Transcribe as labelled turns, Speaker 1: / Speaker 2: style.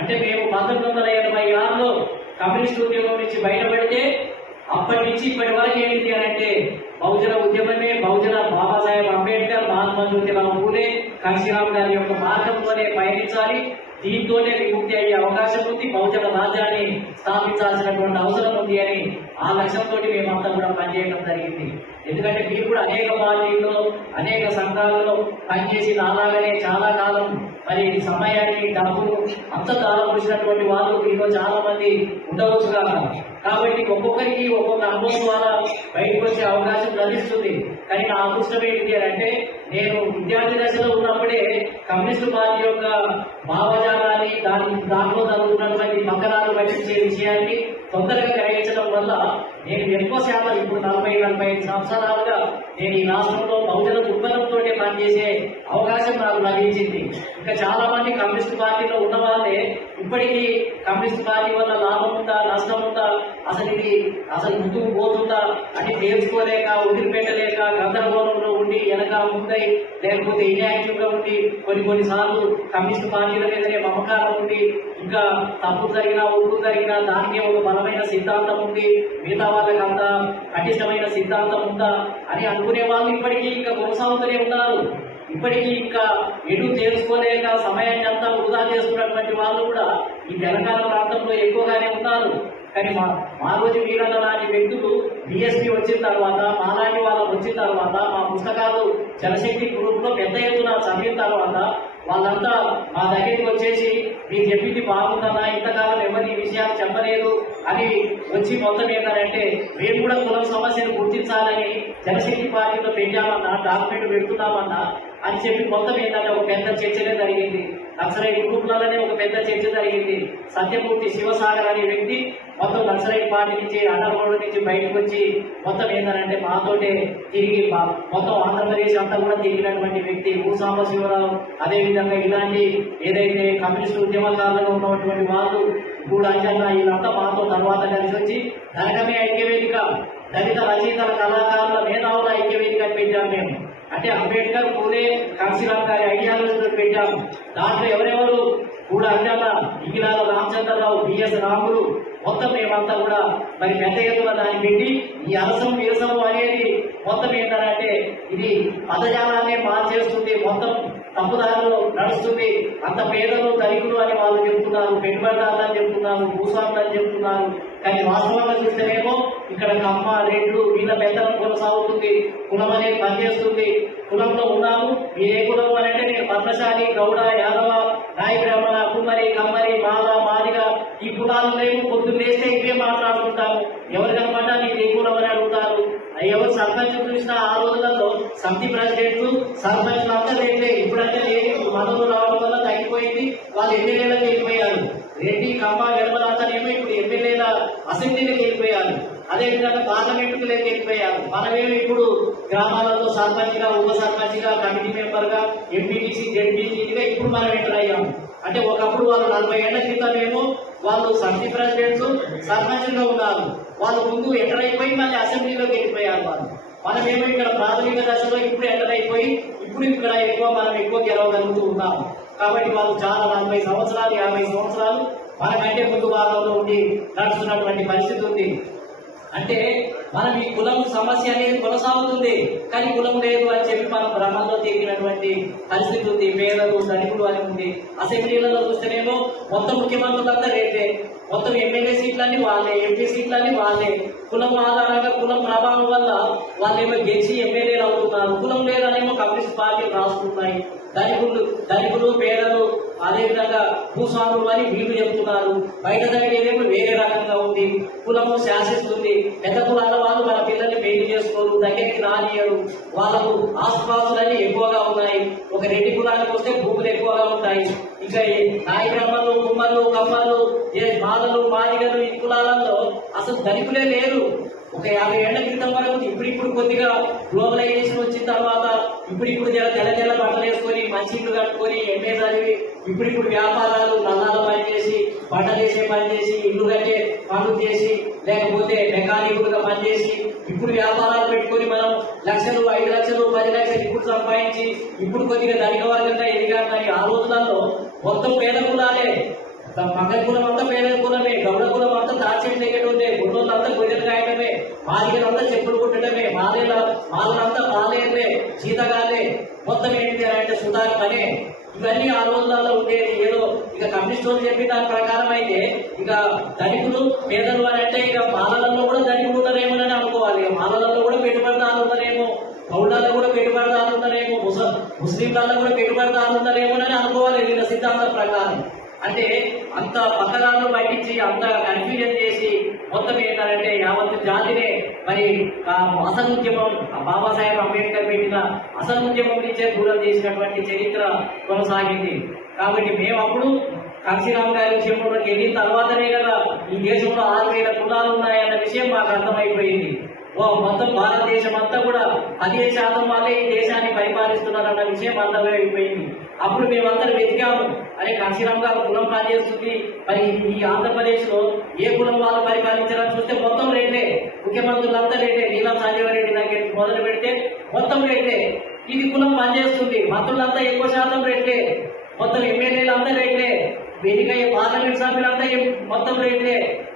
Speaker 1: అంటే మేము పంతొమ్మిది వందల ఎనభై ఆరులో కమ్యూనిస్ట్ ఉద్యమం నుంచి బయటపడితే అప్పటి నుంచి ఇప్పటి వరకు ఏంటి అని అంటే బహుజన ఉద్యమమే బహుజన బాబాసాహెబ్ అంబేద్కర్ మహాత్మా జ్యోతిరావు పూలే కాశీరామ్ గారి యొక్క మార్గంలోనే పయనించాలి. దీంతోనే విముక్తి అయ్యే అవకాశం ఉంది. బహుజన రాజ్యాన్ని స్థాపించాల్సినటువంటి అవసరం ఉంది అని ఆ లక్ష్యంతో మేమంతా కూడా పనిచేయడం జరిగింది. ఎందుకంటే మీరు కూడా అనేక పార్టీల్లో అనేక సంఘాలలో పనిచేసి నాలాగానే చాలా కాలం మరి సమయాన్ని డబ్బును అంత తాళపరిచినటువంటి వాళ్ళు ఈరోజు చాలా మంది ఉండవచ్చు కాక కాబట్టి ఒక్కొక్కరికి ఒక్కొక్క అనుభవం ద్వారా బయటకు వచ్చే అవకాశం లభిస్తుంది. కానీ నా అదృష్టం ఏంటి అని అంటే నేను విద్యార్థి దశలో ఉన్నప్పుడే కమ్యూనిస్ట్ పార్టీ యొక్క భావజాలాన్ని దాని దాంట్లో జరుగుతున్నటువంటి మకరాలు పట్టించే విషయాన్ని తొందరగా గ్రహించడం వల్ల నేను ఎక్కువ శాతం ఇప్పుడు నలభై నలభై ఐదు సంవత్సరాలుగా నేను ఈ రాష్ట్రంలో బహుజన దృక్పథంతో పనిచేసే అవకాశం నాకు లభించింది. ఇంకా చాలా మంది కమ్యూనిస్ట్ పార్టీలో ఉన్న వాళ్ళే ఇప్పటికీ కమ్యూనిస్ట్ పార్టీ వల్ల లాభం ఉందా నష్టం ఉందా అసలు ఇది అసలు ముందుకు పోతుందా అని తెలుసుకోలేక వదిలిపెట్టలేక గందరగోళంలో ఉండి వెనక ముందై లేకపోతే ఇన్యాక్టివ్గా ఉండి కొన్ని కొన్ని సార్లు కమ్యూనిస్ట్ పార్టీల మీదనే మమకారం ఉండి ఇంకా తప్పు జరిగినా ఊరు జరిగినా దానికే ఒక బలమైన సిద్ధాంతం ఉంది మిగతా వాళ్ళకి అంత పటిష్టమైన సిద్ధాంతం ఉందా అని అనుకునే వాళ్ళు ఇప్పటికీ ఇంకా కొనసాగుతూనే ఉన్నారు. ఇప్పటికీ ఇంకా ఎటు తెలుసుకోలేక సమయాన్ని అంతా వృధా చేసుకున్నటువంటి వాళ్ళు కూడా ఈ తెలంగాణ ప్రాంతంలో ఎక్కువగానే ఉన్నారు. కానీ మా మా రోజు వీరన్న లాంటి వ్యక్తులు బిఎస్పీ వచ్చిన తర్వాత మాలాంటి వాళ్ళు వచ్చిన తర్వాత మా పుస్తకాలు జనశక్తి గ్రూప్లో పెద్ద ఎత్తున చదివిన తర్వాత వాళ్ళంతా మా దగ్గరికి వచ్చేసి మీరు చెప్పింది బాగుందన్నా ఇంతకాలం విషయాలు చెప్పలేదు అని వచ్చి మొత్తం ఏంటంటే మేము కూడా కులం సమస్యను గుర్తించాలని జనశక్తి పార్టీలో పెట్టామన్నా డాక్యుమెంట్ పెడుతున్నామన్నా అని చెప్పి మొత్తం ఏంటంటే ఒక పెద్ద చర్చనే జరిగింది. నక్సలైట్ కుటుంబంలోనే ఒక పెద్ద చర్చ జరిగింది. సత్యమూర్తి శివసాగర్ అనే వ్యక్తి మొత్తం నక్సలైట్ పార్టీ నుంచి అండర్వరల్డ్ నుంచి బయటకు వచ్చి మొత్తం ఏంటంటే మాతోటే తిరిగి మొత్తం ఆంధ్రప్రదేశ్ అంతా కూడా తిరిగినటువంటి వ్యక్తి. భూసాంబ శివరావు అదేవిధంగా ఇలాంటి ఏదైతే కమ్యూనిస్ట్ ఉద్యమకారులుగా ఉన్నటువంటి వాళ్ళు ఇప్పుడు అంజన్న వీళ్ళంతా మాతో తర్వాత కలిసి వచ్చి ధనకమే ఐక్యవేదిక దళిత రచయితల కళాకారుల మేధావుల ఐక్యవేదిక అని పెట్టాం మేము అంటే అంబేద్కర్ పూలే కాశీరామ్ గారి ఐడియాలజీతో పెట్టాం దాంట్లో ఎవరెవరు కూడా అంజాల ఇంగిలాల రామచంద్రరావు బిఎస్ రాములు మొత్తం మేమంతా కూడా మరి పెద్ద ఎత్తున దాన్ని పెట్టి ఈ అలసం విరసము అనేది మొత్తం ఏంటంటే ఇది పదజాలాన్ని మార్చేస్తుంది మొత్తం తప్పుదారులు నడుస్తుంది. అంత పేదలు దళితులు అని వాళ్ళు చెప్తున్నారు. పెట్టుబడిదారులు అని చెప్తున్నారు. భూస్వాములు అని చెప్తున్నారు. కానీ వాస్తవంగా చూస్తేనేమో ఇక్కడ కమ్మ రెడ్లు వీళ్ళ పెద్దలు కొనసాగుతుంది. కులం అనేది పనిచేస్తుంది. కులంలో ఉన్నాము. ఏ కులం అంటే నేను పద్మశాలి గౌడ యాదవ నాయ బ్రాహ్మణ కుమ్మరి కమ్మరి మాల మాదిగ ఈ కులాలు లేవు. పొద్దున్నేస్తే ఇవే మాట్లాడుకుంటాము. ఎవరు కనపడ్డా నీకు ఏ కులం అని అడుగుతారు? ఎవరు సర్పంచ్ పిలిచినా ఆ రోజులలో సమితి ప్రెసిడెంట్లు సర్పంచ్ అంతా లేదే ఇప్పుడంటే లేని ఇప్పుడు రావడం వల్ల తగ్గిపోయింది. వాళ్ళు ఎమ్మెల్యేలకు వెళ్ళిపోయారు. రెడ్డి కమ్మ గడపలంతానేమో ఇప్పుడు ఎమ్మెల్యేల అసెంబ్లీలకు వెళ్ళిపోయారు. అదే విధంగా వెళ్ళిపోయారు. మనమేమి ఇప్పుడు గ్రామాలలో సర్పంచ్గా ఉప సర్పంచ్గా కమిటీ మెంబర్గా ఎంపీటీసీ జెడ్పీటీసీగా ఇప్పుడు మనం ఎంటర్ అయ్యాము. అంటే ఒకప్పుడు వాళ్ళు నలభై ఏళ్ళ క్రితమేమో వాళ్ళు సమితి ప్రెసిడెంట్స్ సర్పంచ్గా ఉన్నారు. వాళ్ళు ముందు ఎంటర్ అయిపోయి మళ్ళీ అసెంబ్లీలోకి వెళ్ళిపోయారు వాళ్ళు. మనమేమో ఇక్కడ ప్రాథమిక దశలో ఇప్పుడు ఎంటర్ అయిపోయి ఇప్పుడు ఇక్కడ ఎక్కువ మనం ఎక్కువ గెలవగలుగుతూ ఉన్నాం కాబట్టి వాళ్ళు చాలా నలభై సంవత్సరాలు యాభై సంవత్సరాలు మనకంటే ముందు భాగంలో ఉండి నడుస్తున్నటువంటి పరిస్థితి ఉంది. అంటే మనం ఈ కులం సమస్య అనేది కొనసాగుతుంది. కానీ కులం లేదు అని చెప్పి మనం భ్రమంలో తిరిగినటువంటి పరిస్థితి ఉంది పేదలు ధనికులు అని ఉంది. అసెంబ్లీలలో చూస్తేనేమో మొత్తం ముఖ్యమంత్రులంతా రేటే మొత్తం ఎమ్మెల్యే సీట్లన్నీ వాళ్ళే ఎంపీ సీట్లన్నీ వాళ్ళే. కులం ఆధారంగా కులం ప్రభావం వల్ల వాళ్ళేమో గెలిచి ఎమ్మెల్యే లేదనేమో రాస్తున్నాయి. ధనికులు ధనికులు పేదలు అదేవిధంగా భూస్వాములు అని వీళ్ళు చెప్తున్నారు. బయట జరిగేదేమో వేరే రకంగా ఉంది. కులము శాసిస్తుంది పెద్ద కులాల వాళ్ళు మన పిల్లల్ని పెళ్ళి చేసుకోరు దగ్గరికి రానియరు. వాళ్ళకు ఆసుపాసులన్నీ ఎక్కువగా ఉన్నాయి. ఒక రెడ్డి కులానికి వస్తే భూములు ఎక్కువగా ఉంటాయి. ఇంకా ఈ నాయ కుమ్మలు కమ్మలు ఏ మాలలు మాదిగలు ఈ కులాలలో అసలు ధనికులే లేరు. ఒక యాభై ఏళ్ళ క్రితం వరకు ఇప్పుడిప్పుడు కొద్దిగా గ్లోబలైజేషన్ వచ్చిన తర్వాత ఇప్పుడిప్పుడు ఇప్పుడు తెల్ల తెల్ల బట్టలు వేసుకొని మంచి ఇల్లు కట్టుకొని ఎంఏ చదివి ఇప్పుడిప్పుడు వ్యాపారాలు నల్లాల పని చేసి బట్టలు వేసే పని చేసి ఇల్లు కట్టే పనులు చేసి లేకపోతే మెకానికులుగా పనిచేసి ఇప్పుడు వ్యాపారాలు పెట్టుకొని మనం లక్షలు ఐదు లక్షలు పది లక్షలు ఇప్పుడు సంపాదించి ఇప్పుడు కొద్దిగా ధనిక వర్గంగా ఎదిగారు కానీ ఆ రోజులలో మొత్తం పేద కులాలే మగ కులం అంతా పేద కులమే గౌడ కులం అంతా దాచేట్లు ఎక్కడమే గుండోళ్ళు అంతా గొయ్యలు కాయటమే మాదిగలంతా చెప్పులు కుట్టడమే మాదేల మాలంతా పాలేర్లే జీతగాలే మొత్తం ఏంటి అంటే సుధార్ పనే. ఇవన్నీ ఆ రోజులలో ఉండేది ఏదో ఇక కమ్యూనిస్ట్ వాళ్ళు చెప్పిన దాని ప్రకారం అయితే ఇక ధనికులు పేదలు అని అంటే ఇక మాలలలో కూడా ధనికులు ఉన్నారేమోనని అనుకోవాలి. ఇక మాలలలో కూడా పెట్టుబడిదారులు ఉన్నారేమో గౌడాల్లో కూడా పెట్టుబడిదారులు ఉన్నారేమో ముస్లిం ముస్లింలలో కూడా పెట్టుబడిదారులు ఉన్నారేమోనని అనుకోవాలి. వీళ్ళ సిద్ధాంతం ప్రకారం. అంటే అంత పతనాలు పట్టించి అంత కన్ఫ్యూజన్ చేసి మొత్తం ఏంటంటే యావత్ జాతినే మరి ఆ అసలు ఉద్యమం బాబాసాహెబ్ అంబేద్కర్ పెట్టిన అసలు ఉద్యమం నుంచే దూరం చేసినటువంటి చరిత్ర కొనసాగింది. కాబట్టి మేము అప్పుడు కాశీరామ్ గారి విషయంలోకి వెళ్ళిన తర్వాతనే కదా ఈ దేశంలో ఆరు వేల కులాలు ఉన్నాయన్న విషయం మాకు అర్థమైపోయింది. ఓ మొత్తం భారతదేశం అంతా కూడా పదిహేను శాతం వాళ్ళే ఈ దేశాన్ని పరిపాలిస్తున్నారన్న విషయం అర్థమైపోయింది. అప్పుడు మేమందరం వెతికాము. అరే కాశీరామ్ గారు కులం పనిచేస్తుంది మరి ఈ ఆంధ్రప్రదేశ్లో ఏ కులం వాళ్ళు పరిపాలించారని చూస్తే మొత్తం రేటే. ముఖ్యమంత్రులు అంతా రేటే. నీలం సంజీవ రెడ్డి మొదలు పెడితే మొత్తం రేటే. ఇది కులం పనిచేస్తుంది. మంత్రులంతా ఎక్కువ శాతం రేట్లే. మొత్తం ఎమ్మెల్యేలు అంతా రేట్లే. ఎన్నికయ్యే పార్లమెంట్ సభ్యులంతా మొత్తం రేట్లే.